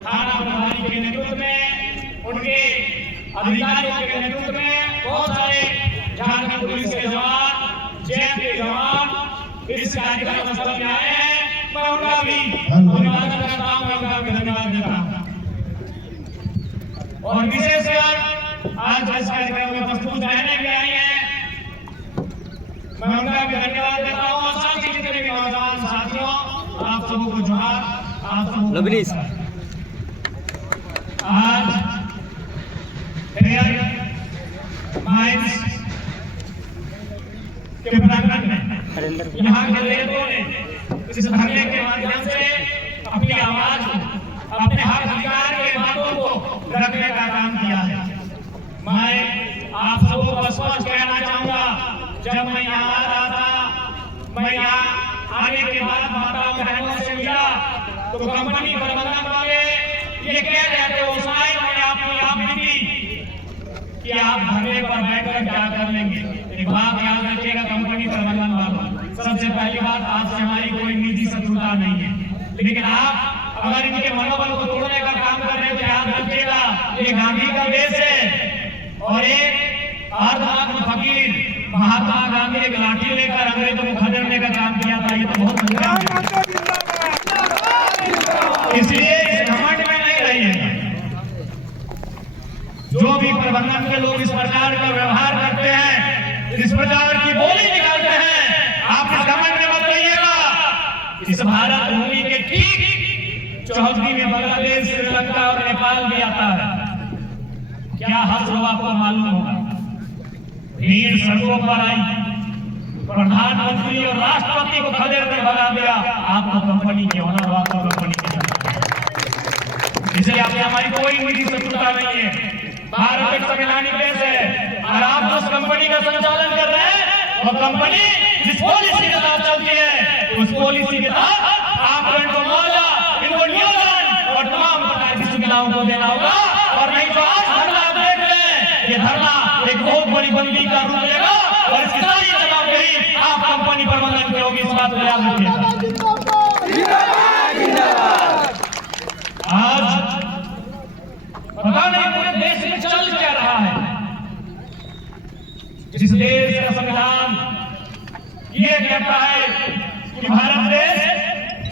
थाना प्रभारी के नेतृत्व में, उनके अधिकारियों के नेतृत्व में बहुत सारे झारखंड पुलिस के जवान, जेएम के जवान इस कार्यक्रम में स्थल में आए हैं। मैं उनका भी अभिवादन करता हूं, मैं उनका भी धन्यवाद देता हूं। और विशेषकर आज इस कार्यक्रम में प्रस्तुत रहने के आए हैं, मैं उनका भी धन्यवाद देता हूं। और साथ ही जितने भी नौजवान साथियों, आप सबों को जोहार, आप सबों आज माइंस के प्रांगण में यहाँ के लोगों ने इस धरने के माध्यम से अपनी आवाज, अपने हक अधिकार के बातों को रखने का काम किया है। मैं आप सबको को स्पष्ट कहना चाहूंगा, जब मैं यहाँ आ रहा था, मैं यहाँ आने के बाद माताओं बहनों से मिला तो कंपनी प्रबंधन वाले ये कह रहे थे, उस समय मैंने आपकी मिली कि आप धरने पर बैठकर क्या कर लेंगे। एक बात याद रखिएगा कंपनी प्रबंधन वालों, सबसे पहली बात, आपसे हमारी कोई निजी शत्रुता नहीं है, लेकिन आप अगर इनके मनोबल को तोड़ने का काम कर रहे हैं तो याद रखिएगा ये गांधी का देश है और एक अर्धनग्न फकीर महात्मा गांधी एक लाठी लेकर अंग्रेजों को खदेड़ने का काम किया था। ये तो बहुत इसलिए इस घमंड में नहीं रहिएगा। जो भी प्रबंधन के लोग इस प्रकार का व्यवहार करते हैं, इस प्रकार की बोली निकालते हैं, आप इस घमंड में मत रहिएगा। इस भारत भूमि के ठीक चौहदी में बांग्लादेश, श्रीलंका और नेपाल भी आता है। क्या हर्ष हो आपको मालूम होगा, भीड़ सड़कों पर आई, प्रधानमंत्री और राष्ट्रपति को खदेड़ कर भगा दिया। आपको कंपनी के ओनर हो, आपको कंपनी के, इसलिए आपसे हमारी कोई निजी शत्रुता नहीं है। भारत एक संवैधानिक देश है और आप जिस कंपनी का संचालन कर रहे हैं वो कंपनी जिस पॉलिसी के साथ चलती है, उस पॉलिसी के तहत आपको इनको मौजा, इनको नियोजन और तमाम प्रकार की सुविधाओं को देना होगा। और नहीं तो आज धरना देख रहे हैं, ये धरना एक बहुत बड़ी बंदी का रूप लेगा और इसकी सारी जवाबदेही आप कंपनी प्रबंधन की होगी। इस बात को याद रखिएगा। आज पता नहीं पूरे देश में चल क्या रहा है। जिस देश का संविधान ये कहता है कि भारत देश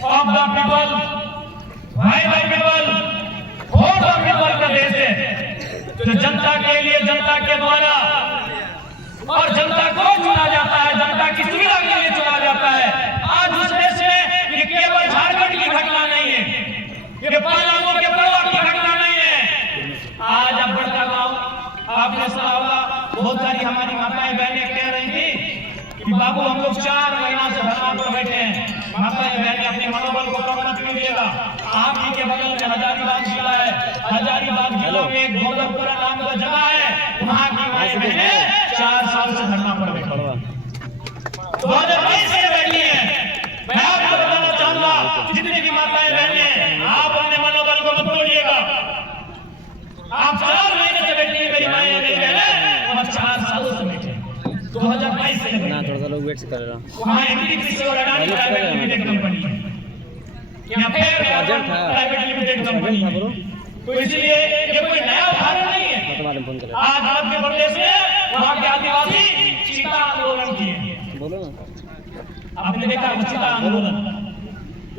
of the people, by the people, for the people का देश है, जो जनता के लिए, जनता के द्वारा और जनता को चुना जाता है, जनता की सुविधा के लिए चुना जाता है। आज उस देश में ये केवल झारखंड की घटना नहीं है, ये पालामू के पर्वत की घटना नहीं है। आज अब बढ़ता गाँव आपने सुना होगा, बहुत सारी हमारी माताएं बहनें कह रही थी कि बाबू हम लोग 4 महीना से धरना पर बैठे हैं। माताएं बहनें अपने मनोबल को कम मत कीजिएगा। आप ही के बगल में हजारीबाग जिला है, हजारीबाग जिला में एक गौरवपुरा नाम का जगह है, वहाँ की माताएं बहनें 4 साल से धरना पर बैठी है, 2022 से बैठी है। मैं आपको बताना चाहूंगा, जितनी भी माताएं बहनें, आप अपने मनोबल को मत तोड़िएगा। आप 4 महीने से बैठी है, मेरी माएं मेरी बहनें, और 4 सालों से बैठे 2022 से बैठे। थोड़ा सा लोग वेट कर रहा हूं। वहां एनटीपीसी और अडानी प्राइवेट लिमिटेड कंपनी है, यहाँ पे प्राइवेट लिमिटेड कंपनी है। तो इसलिए ये कोई नया उदाहरण नहीं है। आज मध्य प्रदेश में वहाँ के आदिवासी चीता आंदोलन किए। बोलो ना, आपने देखा चीता आंदोलन,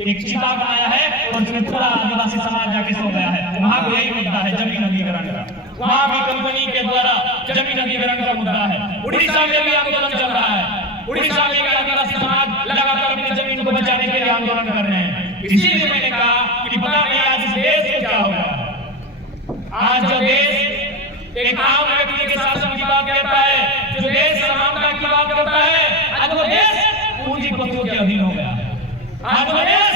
एक चीता बनाया है और उसमें पूरा आदिवासी समाज जाके सो गया है। वहाँ भी यही मुद्दा है, जमीन अधिग्रहण का। वहाँ भी कंपनी के द्वारा जमीन अधिग्रहण का मुद्दा है। उड़ीसा में भी आंदोलन चल रहा है। उड़ीसा में आदिवासी समाज लगातार अपनी जमीन को बचाने के लिए आंदोलन कर रहे हैं। इसीलिए मैंने कहा कि पता नहीं आज इस देश में क्या होगा। आज जो देश एक आम व्यक्ति के शासन की बात करता है, जो देश समानता की बात करता है, आज वो देश पूंजीपतियों के अधीन हो गया है। आज वो देश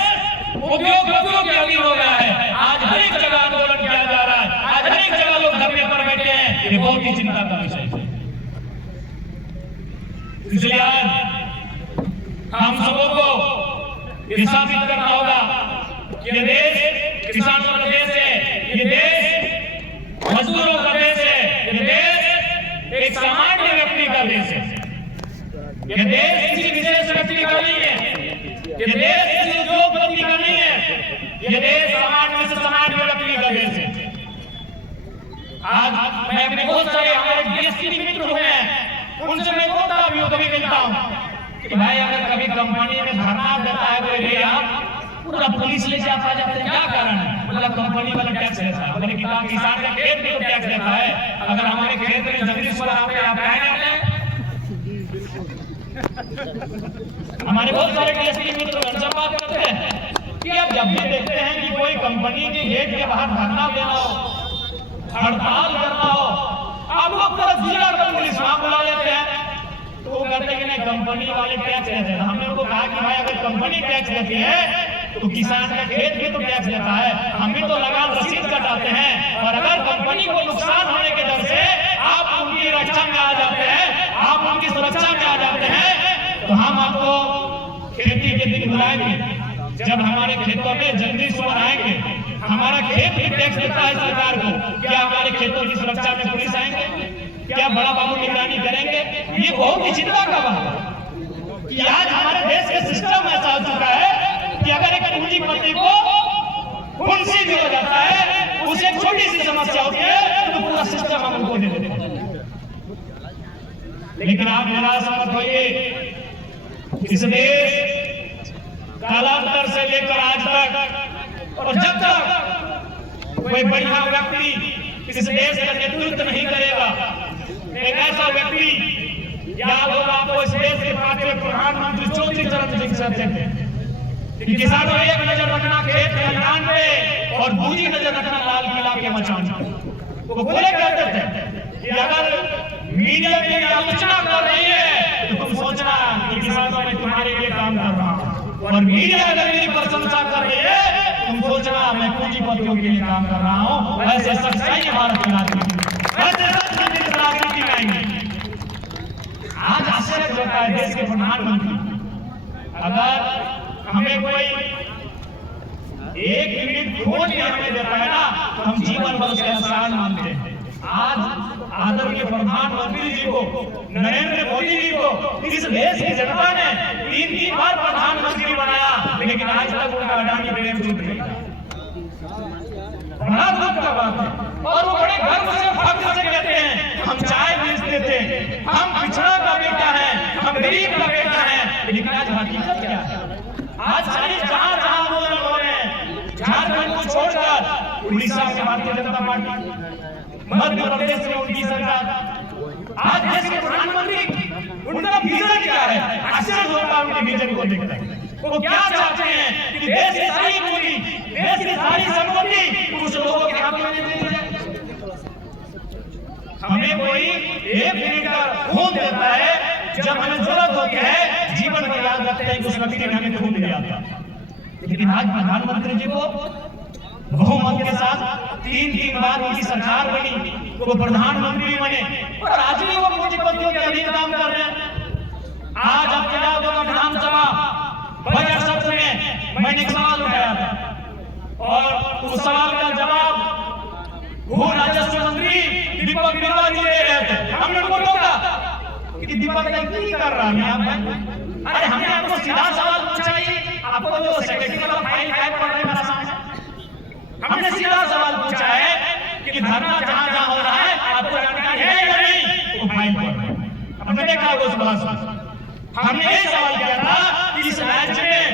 उद्योगपतियों के अधीन हो गया है। आज हर एक जगह आंदोलन किया जा रहा है, आज हर एक जगह लोग धरने पर बैठे हैं। ये बहुत ही चिंता का विषय है। इसलिए आज हम सबों को ये साबित करना होगा कि ये देश किसानों का देश है, ये देश मजदूरों का देश है, ये देश एक सामान्य व्यक्ति का देश है। ये देश किसी विशेष व्यक्ति का नहीं है, ये देश किसी उद्योगपति का नहीं है, ये देश समाज में से समाज में व्यक्ति आज मैं अपने बहुत सारे हमारे डीएसपी मित्र हुए हैं, उनसे मैं बोलता भी हूँ, कभी मिलता हूँ कि भाई अगर कभी कंपनी में धरना देता है कोई भैया, पूरा पुलिस ले जाता जाते हैं, क्या कारण है? मतलब कंपनी वाला टैक्स लेता है। मैंने कहा किसान का खेत भी तो टैक्स देता है, अगर हमारे खेत में जगदीश्वर आते आप आए हमारे बहुत सारे डीएसपी मित्र उनसे बात करते हैं कि आप जब भी देखते हैं कि कोई कंपनी के गेट के बाहर धरना देना हो, हड़ताल करना हो, आप लोग पूरा जिला का पुलिस वहां बुला लेते हैं, तो वो कहते हैं कि नहीं कंपनी वाले टैक्स लेते हैं। हमने उनको कहा कि भाई अगर कंपनी टैक्स लेती है तो किसान का खेत भी तो टैक्स देता है, हम भी तो लगान रसीद कटाते हैं, और अगर कंपनी को नुकसान होने के डर से आप उनकी रक्षा में आ जाते हैं, आप उनकी सुरक्षा में आ जाते हैं, तो हम आपको खेती के दिन बुलाएंगे। जब हमारे खेतों में जगदीश्वर आएंगे, हमारा खेत भी टैक्स देता है सरकार को, क्या हमारे खेतों की सुरक्षा में पुलिस आएंगे? क्या बड़ा बाबू निगरानी करेंगे? ये बहुत ही चिंता का बात है कि आज हमारे देश के सिस्टम ऐसा हो चुका है कि अगर एक पूंजीपति को फुंसी भी हो जाता है, उसे छोटी सी समस्या होती है तो पूरा सिस्टम हम उनको दे देते हैं। लेकिन आप निराश मत होइए, इस देश कालांतर से लेकर आज तक, और जब तक कोई बढ़िया व्यक्ति इस देश का नेतृत्व नहीं करेगा, एक ऐसा व्यक्ति, याद होगा आपको इस देश के पांचवें प्रधानमंत्री चौधरी चरण सिंह कहते थे कि किसानों एक नजर रखना खेत खलिहान पे और दूसरी नजर रखना लाल किला के मचान पे। वो बोले कहते थे कि अगर मीडिया मेरी आलोचना कर रही है तो तुम सोचना कि किसानों में तुम्हारे लिए काम कर रहा हूं, और मीडिया अगर मेरी प्रशंसा कर रही है तुम सोचना मैं पूंजीपतियों के लिए काम कर रहा हूं। ऐसे सच्चाई है भारत की राजनीति, ऐसे सच्चाई राजनीति में आएंगे। आज आश्चर्य होता है देश के प्रधानमंत्री, अगर हमें कोई एक मिनट खोज के हमें देता है ना तो हम जीवन भर उसका एहसान मानते हैं। आज आदरणीय प्रधानमंत्री जी को, नरेंद्र मोदी जी को इस देश की जनता ने 3 बार प्रधानमंत्री बनाया, लेकिन आज तक उनका अडानी प्रेम टूट नहीं। बड़ा दुख का बात है, और वो बड़े गर्व से भक्त से कहते हैं हम चाय बेचते थे, हम पिछड़ा का बेटा है, हम गरीब का बेटा है। लेकिन आज हकीकत क्या है? आज सारे जहां आंदोलन हो रहे हैं, झारखंड को छोड़कर उड़ीसा में भारतीय जनता पार्टी, मध्य प्रदेश में उनकी सरकार, आज देश के प्रधानमंत्री उनका विजन क्या है? आश्चर्य होता है उनके विजन को देखकर। वो क्या चाहते हैं कि देश की सारी पूंजी, देश की सारी संपत्ति कुछ लोगों के हाथों में दे दी जाए। हमें कोई एक मिनट का खून देता है, जब हमें जरूरत होती है जीवन भर याद रखते हैं कि उस व्यक्ति ने हमें खून दिया था। लेकिन आज प्रधानमंत्री जी को बहुमत के साथ 3 बार उनकी सरकार बनी, वो प्रधानमंत्री बने, और आज भी वो पूंजीपतियों के अधीन काम कर रहे हैं। आज आपके याद होगा विधानसभा बजट सत्र में मैंने एक सवाल उठाया था, और उस सवाल का जवाब भू राजस्व मंत्री दीपक बिरवा जी दे रहे थे। हमने उनको टोका कि दीपक जी क्या कर रहा है? अरे हमने आपको सीधा सवाल पूछा ही, आपको जो सेक्रेटरी का फाइल टाइप कर रहे हैं मेरा सामने, हमने सीधा सवाल पूछा है कि धरना जहां जहां हो रहा है आपको जानकारी है या नहीं? वो फाइल पर हमने देखा उस बात। हमने ये सवाल किया था कि इस राज्य में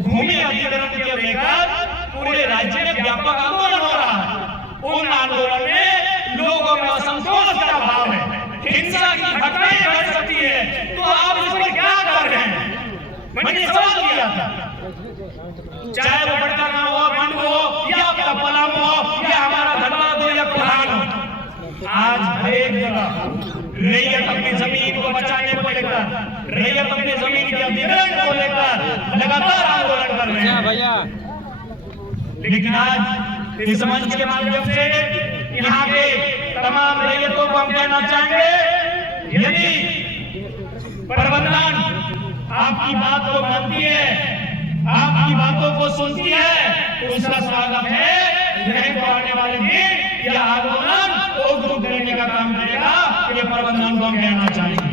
भूमि अधिग्रहण को लेकर पूरे राज्य में व्यापक आंदोलन हो रहा है, उन आंदोलन में लोगों में असंतोष का भाव है, हिंसा की घटनाएं घट सकती है, तो आप इस पर क्या कर रहे हैं? मैंने सवाल किया था, चाहे वो बड़का गांव हो, मंड हो, या आपका पलामू हो, या हमारा धनबाद हो, या कोल्हान हो। आज हर एक जगह रैयत अपनी जमीन को बचाने को लेकर, रैयत अपनी जमीन के अधिग्रहण को लेकर लगातार आंदोलन कर रहे हैं भैया। लेकिन आज इस मंच के माध्यम से यहाँ के तमाम रैयतों को हम कहना चाहेंगे, यदि प्रबंधन आपकी बात को मानती है, आपकी बातों को सुनती है, तो उसका स्वागत है। नहीं तो आने वाले दिन यह आंदोलन और ग्रुप देने का काम करेगा, ये प्रबंधन को हम कहना चाहिए।